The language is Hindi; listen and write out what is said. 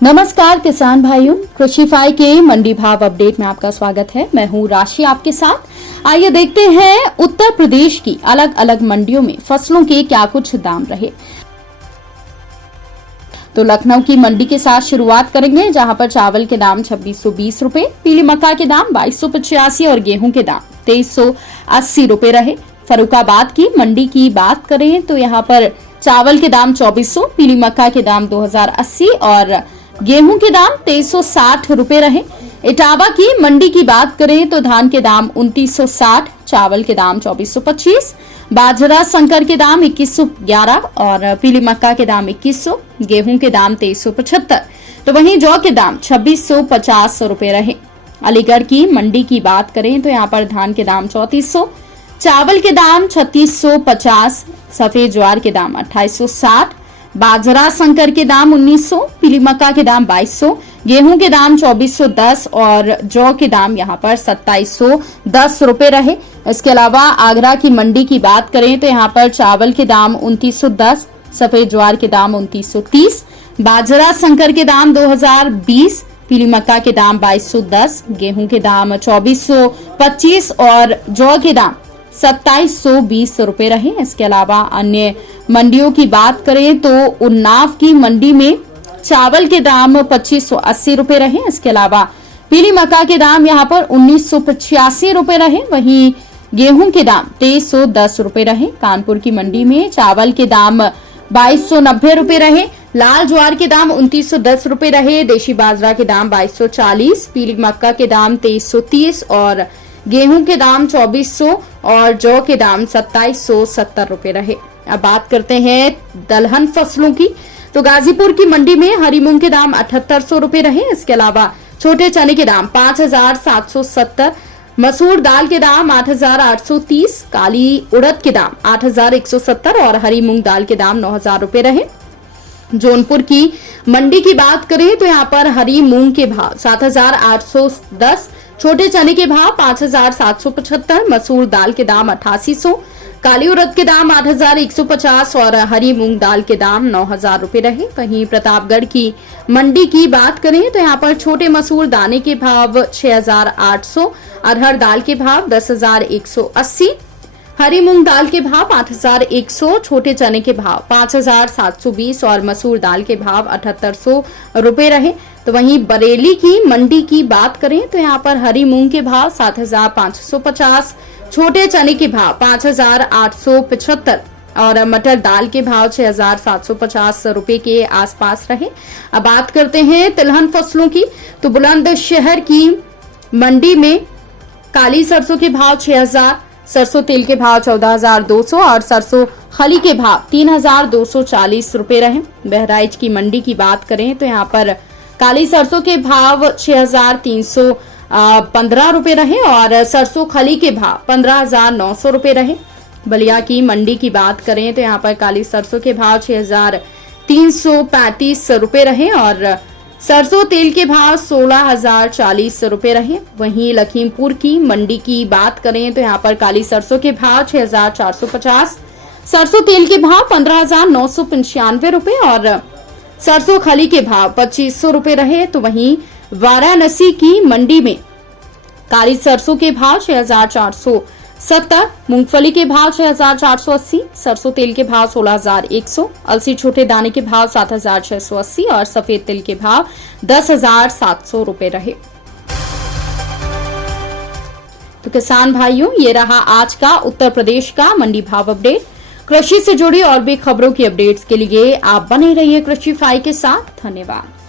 नमस्कार किसान भाइयों, कृषिफाई के मंडी भाव अपडेट में आपका स्वागत है। मैं हूं राशि आपके साथ। आइए देखते हैं उत्तर प्रदेश की अलग अलग मंडियों में फसलों के क्या कुछ दाम रहे। तो लखनऊ की मंडी के साथ शुरुआत करेंगे, जहां पर चावल के दाम 2620 रुपए, पीली मक्का के दाम 2285 और गेहूं के दाम 2380 रुपए रहे। फर्रुखाबाद की मंडी की बात करें तो यहाँ पर चावल के दाम 2400, पीली मक्का के दाम 2080 और गेहूं के दाम 2360 रुपए रहे। इटावा की मंडी की बात करें तो धान के दाम 2960, चावल के दाम 2425, बाजरा संकर के दाम 2111 और पीली मक्का के दाम 2100, गेहूं के दाम 2375, तो वहीं जौ के दाम 2650 रुपए रहे। अलीगढ़ की मंडी की बात करें तो यहाँ पर धान के दाम 3400, चावल के दाम 3650, सफेद ज्वार के दाम 2860, बाजरा संकर के दाम 1900, पीली मक्का के दाम 2200, गेहूं के दाम 2410 और जौ के दाम यहाँ पर 2710 रुपए रहे। इसके अलावा आगरा की मंडी की बात करें तो यहाँ पर चावल के दाम 2910, सफेद ज्वार के दाम 2930, बाजरा संकर के दाम 2020, पीली मक्का के दाम 2210, गेहूं के दाम 2425 और जौ के दाम 2720 रुपए रहे। इसके अलावा अन्य मंडियों की बात करें तो उन्नाव की मंडी में चावल के दाम 2580 रुपए रहे। इसके अलावा पीली मक्का के दाम यहाँ पर 1985 रुपए रहे, वहीं गेहूं के दाम 2310 रुपए रहे। कानपुर की मंडी में चावल के दाम 2290 रुपए रहे, लाल ज्वार के दाम 2910 रुपए रहे, देशी बाजरा के दाम 2240, पीली मक्का के दाम 2330 और गेहूं के दाम 2400 और जौ के दाम 2770 रुपए रहे। अब बात करते हैं दलहन फसलों की, तो गाजीपुर की मंडी में हरी मूंग के दाम 7800 रुपए रहे। इसके अलावा छोटे चने के दाम 5770, मसूर दाल के दाम 8830, काली उड़द के दाम 8170 और हरी मूंग दाल के दाम 9000 रुपए रहे। जौनपुर की मंडी की बात करें तो यहाँ पर हरी मूंग के भाव 7810, छोटे चने के भाव 5775, मसूर दाल के दाम 8800, काली उड़द के दाम 8150 और हरी मूंग दाल के दाम 9000 रुपए रहे। वहीं प्रतापगढ़ की मंडी की बात करें तो यहाँ पर छोटे मसूर दाने के भाव 6800, अरहर दाल के भाव 10180, हरी मूंग दाल के भाव 8100, छोटे चने के भाव 5720 और मसूर दाल के भाव 7800 रुपए रहे। तो वहीं बरेली की मंडी की बात करें तो यहाँ पर हरी मूंग के भाव 7550, छोटे चने के भाव 5875 और मटर दाल के भाव 6750 रुपए के आसपास रहे। अब बात करते हैं तिलहन फसलों की, तो बुलंदशहर की मंडी में काली सरसों के भाव 6000, सरसों तेल के भाव 14200 और सरसों खली के भाव 3240 रुपए रहे। बहराइच की मंडी की बात करें तो यहाँ पर काली सरसों के भाव 6315 रुपए रहे और सरसों खली के भाव 15900 रुपए रहे। बलिया की मंडी की बात करें तो यहाँ पर काली सरसों के भाव 6335 रुपए रहे और सरसों तेल के भाव 16040 रुपए रहे। वहीं लखीमपुर की मंडी की बात करें तो यहाँ पर काली सरसों के भाव 6450, सरसों तेल के भाव 15995 रुपए और सरसों खली के भाव 2500 रुपए रहे। तो वहीं वाराणसी की मंडी में काली सरसों के भाव 6470, मूंगफली के भाव 6480, सरसों तेल के भाव 16100, अलसी छोटे दाने के भाव 7680 और सफेद तिल के भाव 10700 रुपए रहे। तो किसान भाइयों, ये रहा आज का उत्तर प्रदेश का मंडी भाव अपडेट। कृषि से जुड़ी और भी खबरों की अपडेट्स के लिए आप बने रहिए कृषिफाई के साथ। धन्यवाद।